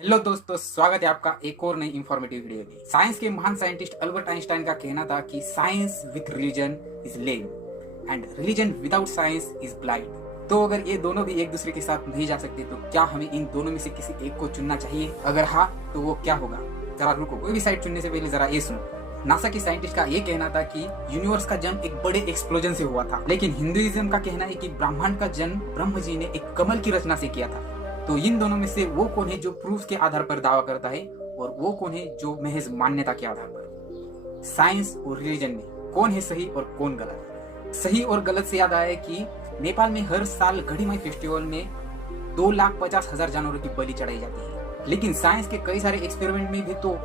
Hello दोस्तों, स्वागत है आपका एक और नई इंफॉर्मेटिव वीडियो में। साइंस के महान साइंटिस्ट अल्बर्ट आइंस्टाइन का कहना था कि science with religion is lame and religion without science is blind. तो अगर ये दोनों भी एक दूसरे के साथ नहीं जा सकते तो क्या हमें इन दोनों में से किसी एक को चुनना चाहिए? अगर हाँ तो वो क्या होगा? जरा रुको, कोई भी साइड चुनने से पहले जरा ये सुनो। नासा के साइंटिस्ट का ये कहना था कि यूनिवर्स का जन्म एक बड़े एक्सप्लोजन से हुआ था, लेकिन हिंदुइज्म का कहना है कि ब्रह्मांड का जन्म ब्रह्म जी ने एक कमल की रचना से किया था। तो इन दोनों में से वो कौन है जो प्रूफ के आधार पर दावा करता है और वो कौन है जो महज मान्यता के आधार पर? साइंस और रिलीजन में कौन है सही और कौन गलत? सही और गलत से याद आया कि नेपाल में हर साल घड़ीमाई फेस्टिवल में 2,50,000 जानवरों की बलि चढ़ाई जाती है, लेकिन साइंस के कई सारे एक्सपेरिमेंट में भी तो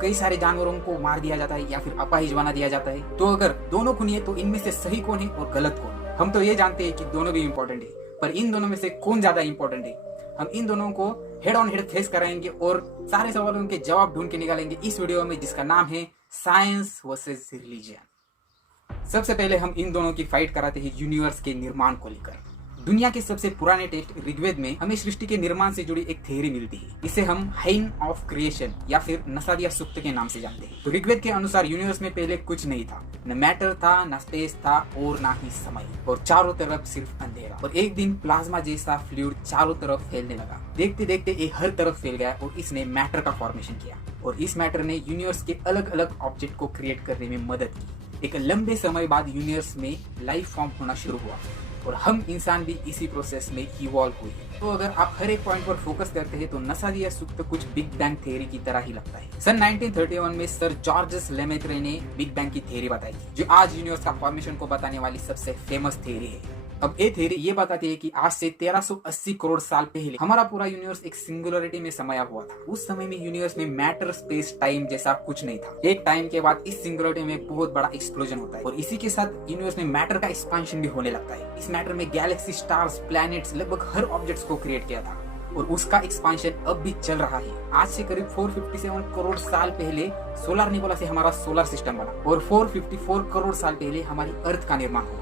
कई सारे जानवरों को मार दिया जाता है या फिर अपाहिज बना दिया जाता है। तो अगर दोनों खूनी है तो इनमें से सही कौन है और गलत कौन? हम तो ये जानते हैं कि दोनों भी इम्पोर्टेंट है, पर इन दोनों में से कौन ज्यादा इम्पोर्टेंट है? हम इन दोनों को हेड ऑन हेड फेस कराएंगे और सारे सवालों के जवाब ढूंढ के निकालेंगे इस वीडियो में, जिसका नाम है साइंस वर्सेस रिलीजन। सबसे पहले हम इन दोनों की फाइट कराते हैं यूनिवर्स के निर्माण को लेकर। दुनिया के सबसे पुराने टेक्स्ट ऋग्वेद में हमें सृष्टि के निर्माण से जुड़ी एक थ्योरी मिलती है। इसे हम हाइन ऑफ क्रिएशन या फिर नसादिया सूक्त के नाम से जानते हैं। तो ऋग्वेद के अनुसार यूनिवर्स में पहले कुछ नहीं था, न मैटर था, न स्पेस था और न ही समय, और चारों तरफ सिर्फ अंधेरा। और एक दिन प्लाज्मा जैसा फ्लूइड चारों तरफ फैलने लगा। देखते देखते ये हर तरफ फैल गया और इसने मैटर का फॉर्मेशन किया, और इस मैटर ने यूनिवर्स के अलग अलग ऑब्जेक्ट को क्रिएट करने में मदद की। एक लंबे समय बाद यूनिवर्स में लाइफ फॉर्म होना शुरू हुआ और हम इंसान भी इसी प्रोसेस में इवॉल्व हुए। तो अगर आप हर एक पॉइंट पर फोकस करते हैं तो नसादिया सूक्त कुछ बिग बैंग थ्योरी की तरह ही लगता है। सन 1931 में सर जॉर्जस लेमेत्रे ने बिग बैंग की थ्योरी बताई थी, जो आज यूनिवर्स का फॉर्मेशन को बताने वाली सबसे फेमस थ्योरी है। अब ये थ्योरी ये बताती है कि आज से 1380 करोड़ साल पहले हमारा पूरा यूनिवर्स एक सिंगुलरिटी में समाया हुआ था। उस समय में यूनिवर्स में मैटर, स्पेस, टाइम जैसा कुछ नहीं था। एक टाइम के बाद इस सिंगुलरिटी में बहुत बड़ा एक्सप्लोजन होता है और इसी के साथ यूनिवर्स में मैटर का एक्सपांशन भी होने लगता है। इस मैटर में गैलेक्सी, स्टार्स, प्लैनेट्स, लगभग हर ऑब्जेक्ट्स को क्रिएट किया था और उसका एक्सपांशन अब भी चल रहा है। आज से करीब 457 करोड़ साल पहले सोलर नेबुला से हमारा सोलर सिस्टम बना और 454 करोड़ साल पहले हमारी अर्थ का निर्माण हुआ।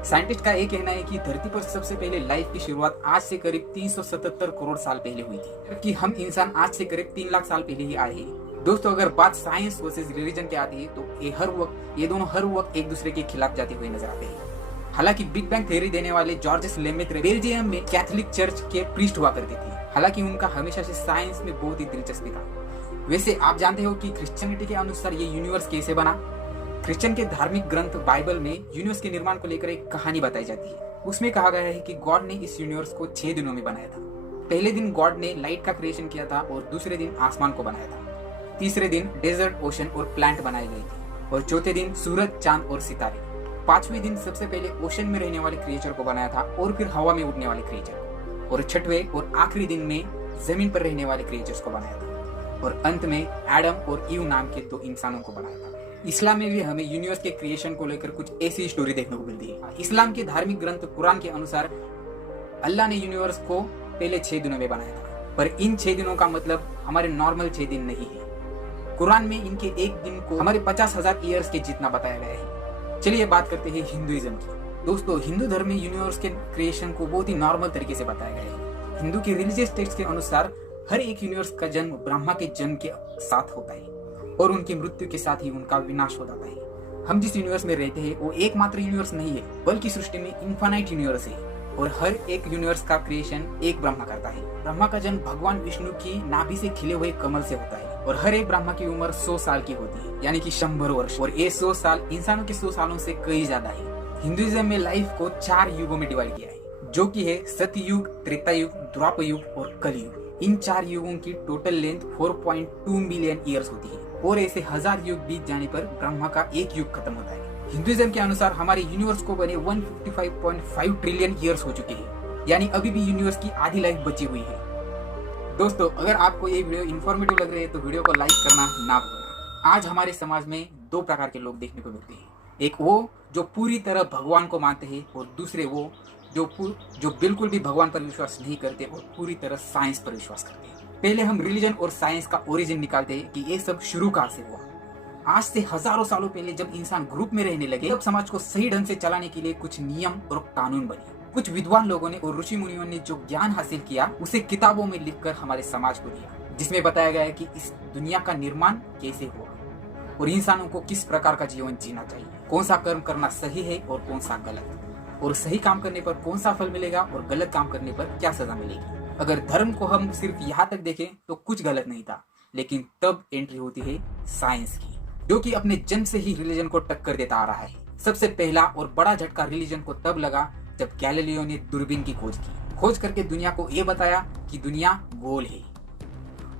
साइंटिस्ट का ये कहना है कि धरती पर सबसे पहले लाइफ की शुरुआत आज से करीब 377 करोड़ साल पहले हुई थी, जबकि हम इंसान आज से करीब 3 लाख साल पहले ही आए हैं। दोस्तों, अगर बात साइंस वर्सेस रिलीजन की आती है तो ये दोनों हर वक्त एक दूसरे के खिलाफ जाते हुए नजर आते हैं। हालांकि बिग बैंग थ्योरी देने वाले जॉर्जस लेमेत्रे बेल्जियम में कैथोलिक चर्च के प्रीस्ट हुआ करते थे। हालांकि उनका हमेशा से साइंस में बहुत ही दिलचस्पी था। वैसे आप जानते हो कि क्रिश्चियनिटी के अनुसार ये यूनिवर्स कैसे बना? क्रिश्चियन के धार्मिक ग्रंथ बाइबल में यूनिवर्स के निर्माण को लेकर एक कहानी बताई जाती है। उसमें कहा गया है कि गॉड ने इस यूनिवर्स को 6 दिनों में बनाया था। पहले दिन गॉड ने लाइट का क्रिएशन किया था और दूसरे दिन आसमान को बनाया था। तीसरे दिन डेजर्ट, ओशन और प्लांट बनाए गए थे और चौथे दिन सूरज, चांद और सितारे। 5वें दिन सबसे पहले ओशन में रहने वाले क्रिएचर को बनाया था और फिर हवा में उड़ने वाले क्रिएचर, और 6वें और आखिरी दिन में जमीन पर रहने वाले क्रिएचर्स को बनाया था, और अंत में एडम और ईव नाम के 2 इंसानों को बनाया था। इस्लाम में भी हमें यूनिवर्स के क्रिएशन को लेकर कुछ ऐसी स्टोरी देखने को मिलती है। इस्लाम के धार्मिक ग्रंथ कुरान के अनुसार अल्लाह ने यूनिवर्स को पहले 6 दिनों में बनाया था, पर इन 6 दिनों का मतलब हमारे नॉर्मल 6 दिन नहीं है। कुरान में इनके एक दिन को हमारे 50,000 ईयर्स के जितना बताया गया है। चलिए बात करते हैं हिंदुइज्म की। दोस्तों, हिंदू धर्म में यूनिवर्स के क्रिएशन को बहुत ही नॉर्मल तरीके से बताया गया है। हिंदू के रिलीजियस टेक्स्ट के अनुसार हर एक यूनिवर्स का जन्म ब्रह्मा के जन्म के साथ होता है और उनकी मृत्यु के साथ ही उनका विनाश हो जाता है। हम जिस यूनिवर्स में रहते हैं वो एकमात्र यूनिवर्स नहीं है, बल्कि सृष्टि में इनफाइनाइट यूनिवर्स है और हर एक यूनिवर्स का क्रिएशन एक ब्रह्मा करता है। ब्रह्मा का जन्म भगवान विष्णु की नाभि से खिले हुए कमल से होता है और हर एक ब्रह्मा की उम्र 100 साल की होती है, यानी कि 100 वर्ष, और ये 100 साल इंसानों के 100 सालों से कई ज्यादा है। हिंदुइज्म में लाइफ को 4 युगों में डिवाइड किया है, जो कि है सतयुग, त्रेता युग, द्वापर युग और कलयुग। इन 4 युगों की टोटल लेंथ 4.2 मिलियन ईयर्स होती है और ऐसे 1000 युग बीत जाने पर ब्रह्मा का एक युग खत्म होता है। हिंदुइज्म के अनुसार हमारे यूनिवर्स को बने 155.5 ट्रिलियन ईयर्स हो चुके हैं, यानी अभी भी यूनिवर्स की आधी लाइफ बची हुई है। दोस्तों, अगर आपको ये वीडियो इन्फॉर्मेटिव लग रही है तो वीडियो को लाइक करना ना भूलना। आज हमारे समाज में 2 प्रकार के लोग देखने को मिलते हैं। एक वो जो पूरी तरह भगवान को मानते हैं और दूसरे वो जो बिल्कुल भी भगवान पर विश्वास नहीं करते और पूरी तरह साइंस पर विश्वास करते हैं। पहले हम रिलीजन और साइंस का ओरिजिन निकालते हैं कि ये सब शुरू कहाँ से हुआ। आज से हजारों सालों पहले जब इंसान ग्रुप में रहने लगे तब समाज को सही ढंग से चलाने के लिए कुछ नियम और कानून बने। कुछ विद्वान लोगों ने और ऋषि मुनियों ने जो ज्ञान हासिल किया उसे किताबों में लिखकर हमारे समाज को दिया, जिसमें बताया गया है कि इस दुनिया का निर्माण कैसे हुआ और इंसानों को किस प्रकार का जीवन जीना चाहिए, कौन सा कर्म करना सही है और कौन सा गलत, और सही काम करने पर कौन सा फल मिलेगा और गलत काम करने पर क्या सजा मिलेगी। अगर धर्म को हम सिर्फ यहाँ तक देखें तो कुछ गलत नहीं था, लेकिन तब एंट्री होती है साइंस की, जो कि अपने जन्म से ही रिलीजन को टक्कर देता आ रहा है। सबसे पहला और बड़ा झटका रिलीजन को तब लगा जब गैलीलियो ने दूरबीन की खोज करके दुनिया को ये बताया कि दुनिया गोल है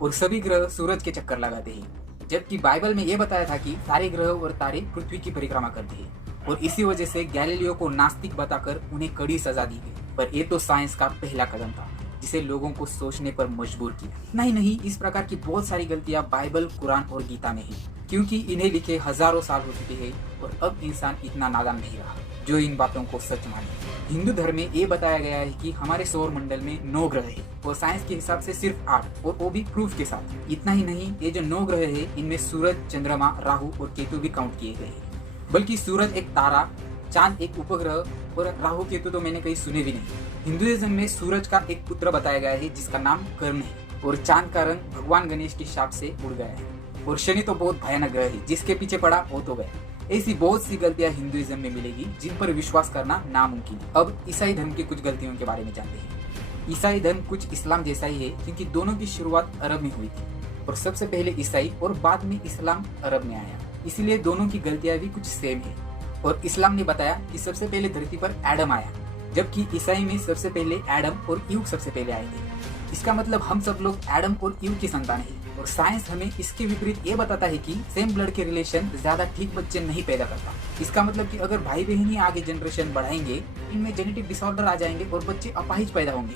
और सभी ग्रह सूरज के चक्कर लगाते हैं, जबकि बाइबल में ये बताया था कि सारे ग्रह और तारे पृथ्वी की परिक्रमा करते हैं। और इसी वजह से गैलीलियो को नास्तिक बताकर उन्हें कड़ी सजा दी गई। पर ये तो साइंस का पहला कदम था जिसे लोगों को सोचने पर मजबूर किया। नहीं, इस प्रकार की बहुत सारी गलतियां बाइबल, कुरान और गीता में है, क्योंकि इन्हें लिखे हजारों साल हो चुके हैं और अब इंसान इतना नादान नहीं रहा जो इन बातों को सच माने। हिंदू धर्म में ये बताया गया है कि हमारे सौर मंडल में 9 ग्रह है और साइंस के हिसाब से सिर्फ 8, और वो भी प्रूफ के साथ। इतना ही नहीं, ये जो 9 ग्रह है इनमें सूरज, चंद्रमा, राहु और केतु भी काउंट किए गए हैं। बल्कि सूरज एक तारा, चांद एक उपग्रह और राहु केतु तो मैंने कहीं सुने भी नहीं। हिंदुइज्म में सूरज का एक पुत्र बताया गया है जिसका नाम कर्ण है, और चांद का रंग भगवान गणेश के शाप से उड़ गया है, और शनि तो बहुत भयानक ग्रह है, जिसके पीछे पड़ा वो तो गया। ऐसी बहुत सी गलतियां हिंदुइज्म में मिलेगी जिन पर विश्वास करना नामुमकिन है। अब ईसाई धर्म की कुछ गलतियों के बारे में जानते हैं। ईसाई धर्म कुछ इस्लाम जैसा ही है, क्योंकि दोनों की शुरुआत अरब में हुई थी और सबसे पहले ईसाई और बाद में इस्लाम अरब में आया, इसलिए दोनों की गलतियां भी कुछ सेम है। और इस्लाम ने बताया कि सबसे पहले धरती पर एडम आया, जबकि ईसाई में सबसे पहले एडम और ईव सबसे पहले आए थे। इसका मतलब हम सब लोग एडम और ईव की संतान हैं। और साइंस हमें इसके विपरीत ये बताता है कि सेम ब्लड के रिलेशन ज्यादा ठीक बच्चे नहीं पैदा करता। इसका मतलब कि अगर भाई बहन ही आगे जनरेशन बढ़ाएंगे, इनमें जेनेटिक डिसऑर्डर आ जाएंगे और बच्चे अपाहिज पैदा होंगे।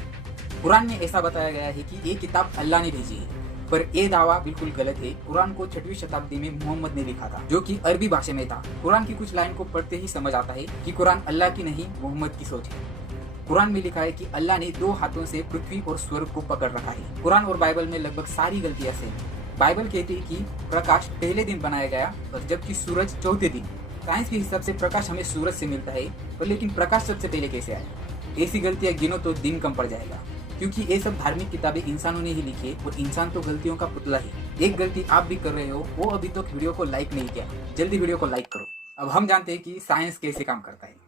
कुरान में ऐसा बताया गया है कि ये किताब अल्लाह ने भेजी है, पर ये दावा बिल्कुल गलत है। कुरान को 6वीं शताब्दी में मोहम्मद ने लिखा था, जो कि अरबी भाषा में था। कुरान की कुछ लाइन को पढ़ते ही समझ आता है कि कुरान अल्लाह की नहीं, मोहम्मद की सोच है। कुरान में लिखा है कि अल्लाह ने 2 हाथों से पृथ्वी और स्वर्ग को पकड़ रखा है। कुरान और बाइबल में लगभग सारी गलतियां सेम है। बाइबल कहती है कि प्रकाश पहले दिन बनाया गया, और जबकि सूरज चौथे दिन। साइंस के हिसाब से प्रकाश हमें सूरज से मिलता है, पर लेकिन प्रकाश सबसे पहले कैसे आया? ऐसी गलतियां गिनो तो दिन कम पड़ जाएगा, क्योंकि ये सब धार्मिक किताबें इंसानों ने ही लिखी है और इंसान तो गलतियों का पुतला है। एक गलती आप भी कर रहे हो, वो अभी तक वीडियो को लाइक नहीं किया, जल्दी वीडियो को लाइक करो। अब हम जानते हैं कि साइंस कैसे काम करता है।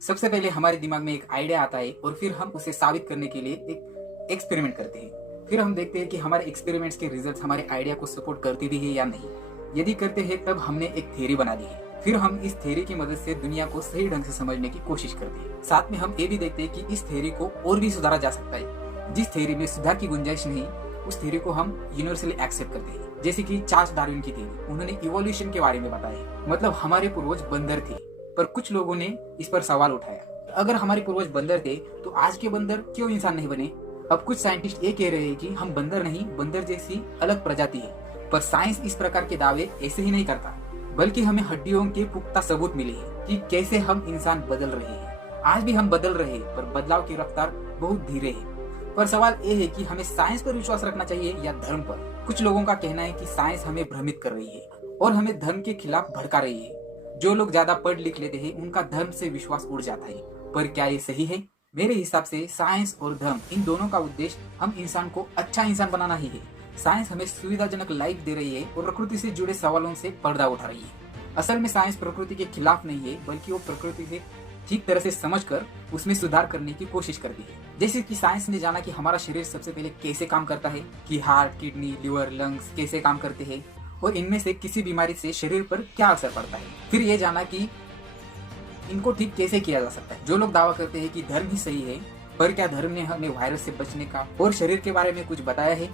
सबसे पहले हमारे दिमाग में एक आइडिया आता है और फिर हम उसे साबित करने के लिए एक एक्सपेरिमेंट करते हैं। फिर हम देखते हैं कि हमारे एक्सपेरिमेंट्स के रिजल्ट्स हमारे आइडिया को सपोर्ट करते भी है या नहीं। यदि करते हैं तब हमने एक थ्योरी बना ली है। फिर हम इस थ्योरी की मदद से दुनिया को सही ढंग से समझने की कोशिश करते हैं। साथ में हम ये भी देखते हैं कि इस थ्योरी को और भी सुधारा जा सकता है। जिस थ्योरी में सुधार की गुंजाइश नहीं, उस थ्योरी को हम यूनिवर्सली एक्सेप्ट करते हैं। जैसे कि चार्ल्स डार्विन की थ्योरी, उन्होंने इवोल्यूशन के बारे में बताया, मतलब हमारे पूर्वज बंदर थे। पर कुछ लोगों ने इस पर सवाल उठाया, अगर हमारे पूर्वज बंदर थे तो आज के बंदर क्यों इंसान नहीं बने? अब कुछ साइंटिस्ट ये कह रहे हैं कि हम बंदर नहीं, बंदर जैसी अलग प्रजाति है। पर साइंस इस प्रकार के दावे ऐसे ही नहीं करता, बल्कि हमें हड्डियों के पुख्ता सबूत मिले हैं कि कैसे हम इंसान बदल रहे हैं। आज भी हम बदल रहे हैं, पर बदलाव की रफ्तार बहुत धीरे है। पर सवाल ये है कि हमें साइंस पर विश्वास रखना चाहिए या धर्म पर? कुछ लोगों का कहना है कि साइंस हमें भ्रमित कर रही है और हमें धर्म के खिलाफ भड़का रही है। जो लोग ज्यादा पढ़ लिख लेते हैं उनका धर्म से विश्वास उड़ जाता है। पर क्या ये सही है? मेरे हिसाब से साइंस और धर्म, इन दोनों का उद्देश्य हम इंसान को अच्छा इंसान बनाना ही है। साइंस हमें सुविधाजनक लाइफ दे रही है और प्रकृति से जुड़े सवालों से पर्दा उठा रही है। असल में साइंस प्रकृति के खिलाफ नहीं है, बल्कि वो प्रकृति से ठीक तरह से समझकर उसमें सुधार करने की कोशिश करती है। जैसे कि साइंस ने जाना कि हमारा शरीर सबसे पहले कैसे काम करता है, कि हार्ट, किडनी, लिवर, लंग्स कैसे काम करते हैं और इनमें से किसी बीमारी से शरीर पर क्या असर पड़ता है। फिर ये जाना कि इनको ठीक कैसे किया जा सकता है। जो लोग दावा करते हैं कि धर्म ही सही है, पर क्या धर्म ने हमें वायरस से बचने का और शरीर के बारे में कुछ बताया है?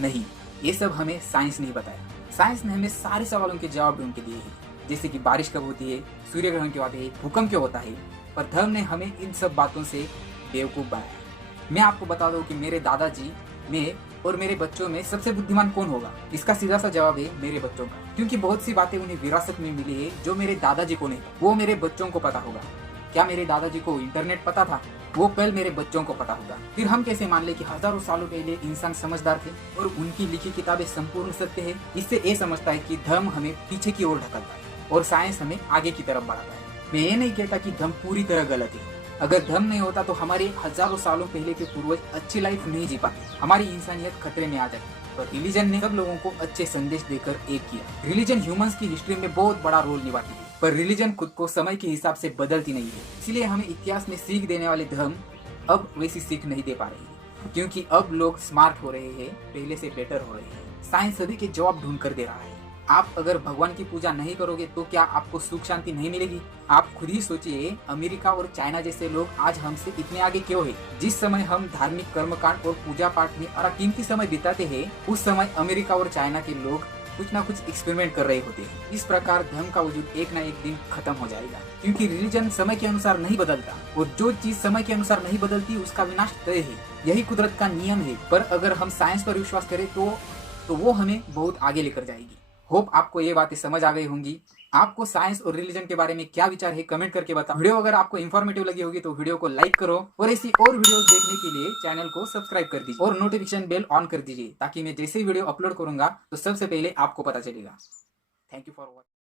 नहीं, ये सब हमें साइंस नहीं बताया। साइंस ने हमें सारे सवालों के जवाब ढूंढ के दिए हैं, जैसे कि बारिश कब होती है, सूर्य ग्रहण क्यों आते हैं, भूकंप क्यों होता है। पर धर्म ने हमें इन सब बातों से बेवकूफ बनाया। मैं आपको बता दूं कि मेरे दादाजी में और मेरे बच्चों में सबसे बुद्धिमान कौन होगा? इसका सीधा सा जवाब है मेरे बच्चों का, क्योंकि बहुत सी बातें उन्हें विरासत में मिली है जो मेरे दादाजी को नहीं, वो मेरे बच्चों को पता होगा। क्या मेरे दादाजी को इंटरनेट पता था? वो कल मेरे बच्चों को पता होगा। फिर हम कैसे मान ले कि हजारों सालों पहले इंसान समझदार थे और उनकी लिखी किताबें संपूर्ण सत्य है? इससे ये समझता है कि धर्म हमें पीछे की ओर ढकलता है और साइंस हमें आगे की तरफ बढ़ाता है। मैं ये नहीं कहता कि धर्म पूरी तरह गलत है, अगर धर्म नहीं होता तो हमारे हजारों सालों पहले के पूर्वज अच्छी लाइफ नहीं जी पाते, हमारी इंसानियत खतरे में आ जाती। पर रिलीजन ने सब लोगों को अच्छे संदेश देकर एक किया। रिलीजन ह्यूमंस की हिस्ट्री में बहुत बड़ा रोल निभाती है, पर रिलीजन खुद को समय के हिसाब से बदलती नहीं है। इसलिए हमें इतिहास में सीख देने वाले धर्म अब वैसी सीख नहीं दे पा रहे हैं, क्योंकि अब लोग स्मार्ट हो रहे हैं, पहले से बेटर हो रहे हैं। साइंस सभी के जवाब ढूंढ कर दे रहा है। आप अगर भगवान की पूजा नहीं करोगे तो क्या आपको सुख शांति नहीं मिलेगी? आप खुद ही सोचिए, अमेरिका और चाइना जैसे लोग आज हमसे इतने आगे क्यों है? जिस समय हम धार्मिक कर्मकांड और पूजा पाठ में और कीमती समय बिताते हैं, उस समय अमेरिका और चाइना के लोग कुछ ना कुछ एक्सपेरिमेंट कर रहे होते हैं। इस प्रकार धर्म का वजूद एक ना एक दिन खत्म हो जाएगा, क्योंकि रिलीजन समय के अनुसार नहीं बदलता, और जो चीज समय के अनुसार नहीं बदलती उसका विनाश तय है। यही कुदरत का नियम है। पर अगर हम साइंस पर विश्वास करें तो वो हमें बहुत आगे लेकर जाएगी। होप आपको ये बातें समझ आ गई होंगी। आपको साइंस और रिलीजन के बारे में क्या विचार है कमेंट करके बताओ। वीडियो अगर आपको इन्फॉर्मेटिव लगी होगी तो वीडियो को लाइक करो, और ऐसी और वीडियोस देखने के लिए चैनल को सब्सक्राइब कर दीजिए और नोटिफिकेशन बेल ऑन कर दीजिए, ताकि मैं जैसे ही वीडियो अपलोड करूंगा तो सबसे पहले आपको पता चलेगा। Thank you for watching.